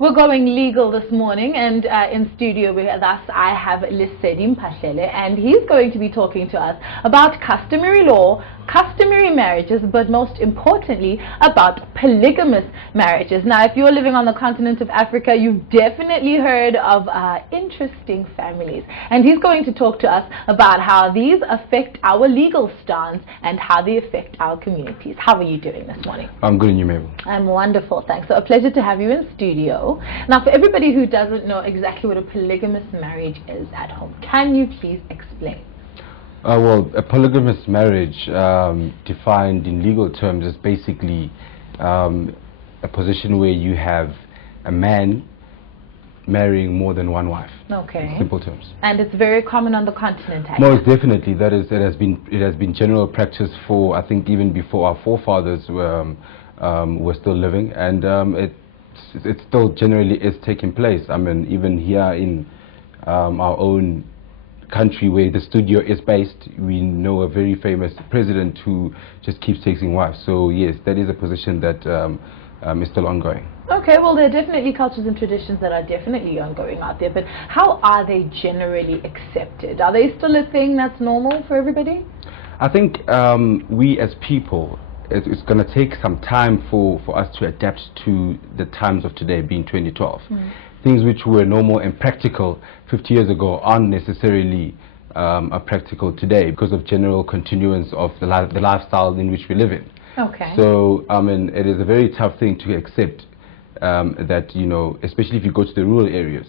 We're going legal this morning, and in studio with us I have Lesedi Mphahlele, and he's going to be talking to us about customary law, customary marriages, but most importantly about polygamous marriages. Now, if you're living on the continent of Africa, you've definitely heard of interesting families, and he's going to talk to us about how these affect our legal stance and how they affect our communities. How are you doing this morning? I'm good, and you, Mabel? I'm wonderful, thanks. So a pleasure to have you in studio. Now, for everybody who doesn't know exactly what a polygamous marriage is at home, can you please explain? Well, a polygamous marriage, defined in legal terms, is basically a position where you have a man marrying more than one wife. Okay. In simple terms. And it's very common on the continent, I guess. Most definitely. It has been general practice for, I think, even before our forefathers were still living, and it still generally is taking place. I mean, even here in our own country where the studio is based, we know a very famous president who just keeps taking wives. So yes, that is a position that is still ongoing. Okay, well, there are definitely cultures and traditions that are definitely ongoing out there, but how are they generally accepted? Are they still a thing that's normal for everybody? I think we as people, it's going to take some time for us to adapt to the times of today, being 2012. Things which were normal and practical 50 years ago aren't necessarily are practical today because of general continuance of the lifestyle in which we live in. Okay. So, I mean, it is a very tough thing to accept that, you know, especially if you go to the rural areas,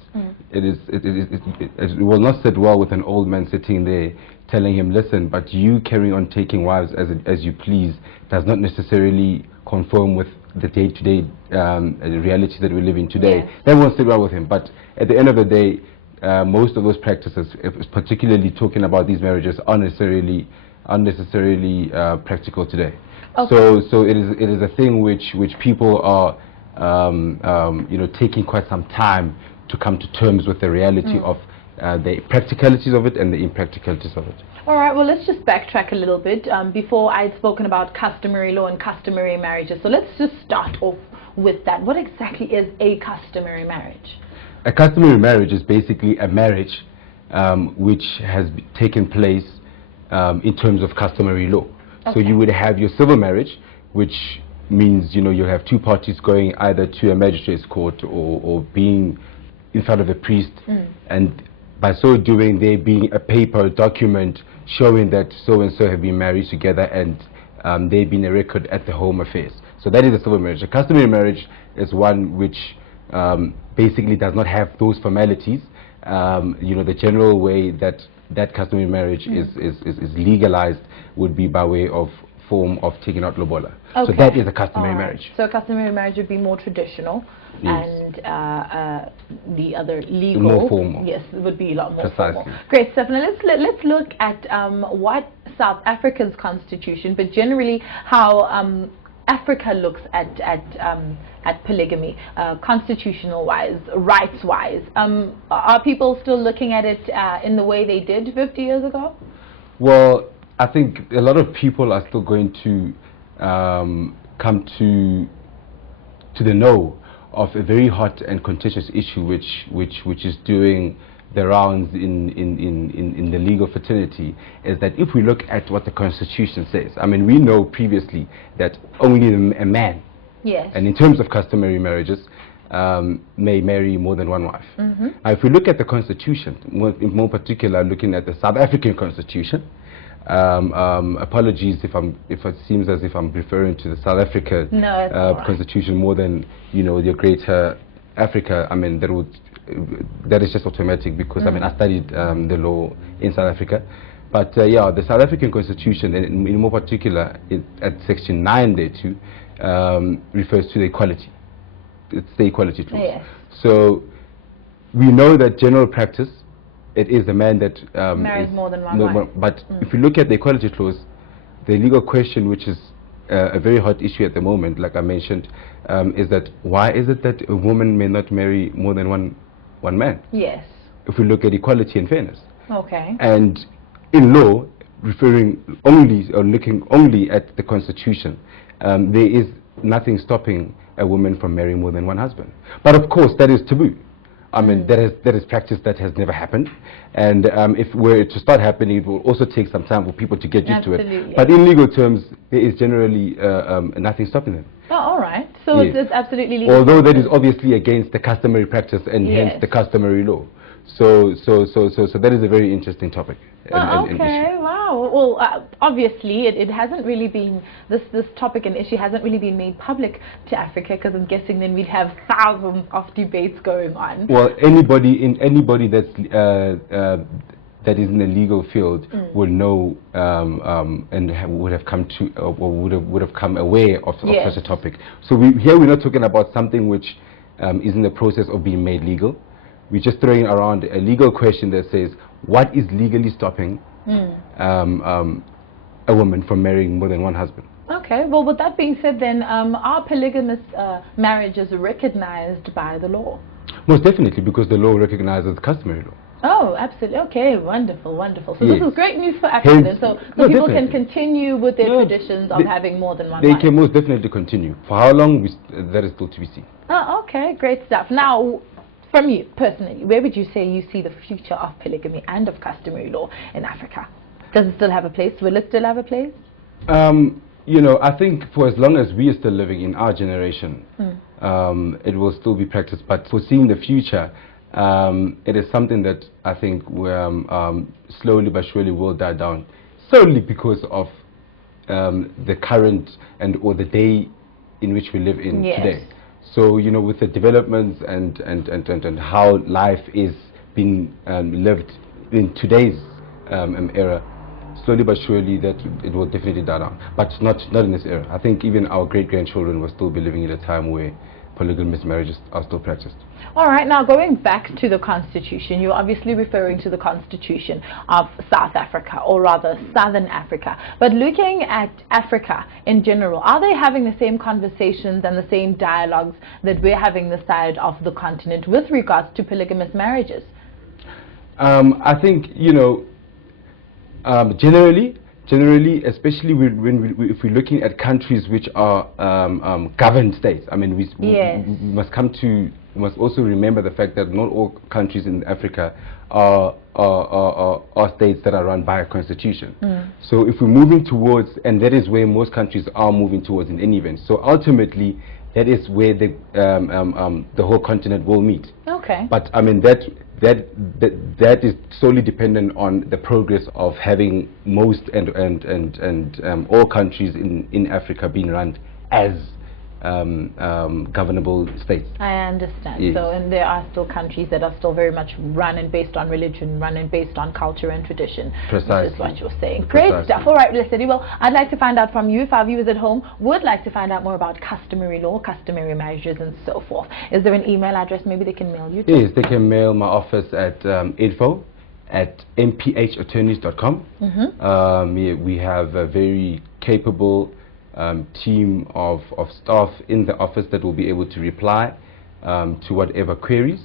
it will not sit well with an old man sitting there telling him, listen, but you carrying on taking wives as you please does not necessarily conform with the day-to-day reality that we live in today. Yes. That won't sit well with him. But at the end of the day, most of those practices, particularly talking about these marriages, are unnecessarily practical today. Okay. So it is a thing which people are you know, taking quite some time to come to terms with the reality of the practicalities of it and the impracticalities of it. All right, well, let's just backtrack a little bit. Before I had spoken about customary law and customary marriages, so let's just start off with that. What exactly is a customary marriage? A customary marriage is basically a marriage which has taken place in terms of customary law. Okay. So you would have your civil marriage, which means, you know, you have two parties going either to a magistrate's court or being in front of a priest, and by so doing there being a paper document showing that so and so have been married together, and there being a record at the Home Affairs. So that is a civil marriage. A customary marriage is one which basically does not have those formalities. You know, the general way that customary marriage is legalized would be by way of form of taking out lobola. Okay. So that is a customary marriage. So a customary marriage would be more traditional, yes. And the other legal, more formal. Yes, it would be a lot more precisely formal. Great stuff. Now let's look at what South Africa's constitution, but generally how Africa looks at polygamy, constitutional-wise, rights-wise. Are people still looking at it in the way they did 50 years ago? Well, I think a lot of people are still going to come to the know of a very hot and contentious issue which is doing the rounds in the legal fraternity, is that if we look at what the Constitution says, I mean, we know previously that only a man, yes, and in terms of customary marriages, may marry more than one wife. Now, if we look at the Constitution, more particular looking at the South African Constitution, apologies if it seems as if I'm referring to the South Africa Constitution more than, you know, the greater Africa. I mean, that is just automatic because I mean, I studied the law in South Africa, but yeah, the South African Constitution, and in more particular, at Section 9 there too, refers to the equality. It's the equality clause. Yes. So we know that general practice, it is the man that marries more than one wife. But if you look at the equality clause, the legal question, which is a very hot issue at the moment, like I mentioned, is that why is it that a woman may not marry more than one man? Yes. If we look at equality and fairness. Okay. And in law, referring only or looking only at the Constitution, there is nothing stopping a woman from marrying more than one husband. But of course, that is taboo. I mean, that is practice that has never happened, and if it were to start happening, it will also take some time for people to get used to it. But in legal terms, there is generally nothing stopping them. Oh, all right. So it's absolutely legal. Although that is obviously against the customary practice and hence the customary law. So that is a very interesting topic. Okay, wow. Well, obviously, it hasn't really been, this topic and issue hasn't really been made public to Africa, because I'm guessing then we'd have thousands of debates going on. Well, anybody that's that is in the legal field will know and would have come to or would have come aware of such a topic. So here we're not talking about something which is in the process of being made legal. We're just throwing around a legal question that says, what is legally stopping a woman from marrying more than one husband? Okay, well, with that being said then, are polygamous marriages recognized by the law? Most definitely, because the law recognizes customary law. Oh, absolutely. Okay, wonderful, wonderful. So this is great news for Africa. So people can continue with their traditions of having more than one wife. They can most definitely continue. For how long, that is still to be seen. Oh, okay, great stuff. Now, from you personally, where would you say you see the future of polygamy and of customary law in Africa? Does it still have a place? Will it still have a place? You know, I think for as long as we are still living in our generation, it will still be practiced. But for seeing the future, it is something that I think slowly but surely will die down, solely because of the current or the day in which we live in today. So, you know, with the developments and how life is being lived in today's era, slowly but surely that it will definitely die down. But not in this era. I think even our great-grandchildren will still be living in a time where polygamous marriages are still practiced. All right, now going back to the Constitution, you're obviously referring to the Constitution of South Africa, or rather Southern Africa. But looking at Africa in general, are they having the same conversations and the same dialogues that we're having this side of the continent with regards to polygamous marriages? I think, you know, generally, especially if we're looking at countries which are governed states, I mean, we must also remember the fact that not all countries in Africa are states that are run by a constitution. So if we're moving towards, and that is where most countries are moving towards in any event. So ultimately, that is where the whole continent will meet. Okay. But I mean that is solely dependent on the progress of having most and all countries in Africa being run as governable states. I understand. Yes. So, and there are still countries that are still very much run and based on religion, run and based on culture and tradition. Precisely. Which is what you're saying. Great stuff. All right, Lesedi. Well, I'd like to find out from you, if our viewers at home would like to find out more about customary law, customary marriages, and so forth. Is there an email address maybe they can mail you to? Yes, they can mail my office at info@mphattorneys.com. We have a very capable team of staff in the office that will be able to reply to whatever queries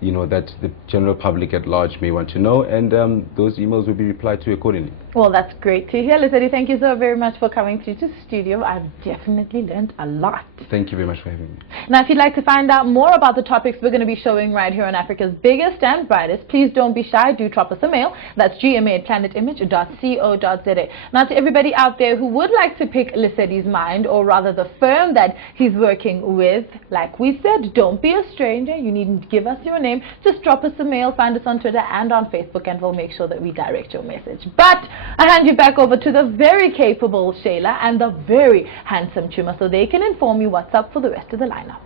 you know, that the general public at large may want to know, and those emails will be replied to accordingly. Well, that's great to hear, Lesedi. Thank you so very much for coming through to the studio. I've definitely learned a lot. Thank you very much for having me. Now, if you'd like to find out more about the topics we're going to be showing right here on Africa's Biggest and Brightest, please don't be shy. Do drop us a mail. That's gma@planetimage.co.za. Now, to everybody out there who would like to pick Lesedi's mind, or rather the firm that he's working with, like we said, don't be a stranger. You needn't give us your name. Just drop us a mail, find us on Twitter and on Facebook, and we'll make sure that we direct your message. But I hand you back over to the very capable Shayla and the very handsome Chuma, so they can inform you what's up for the rest of the lineup.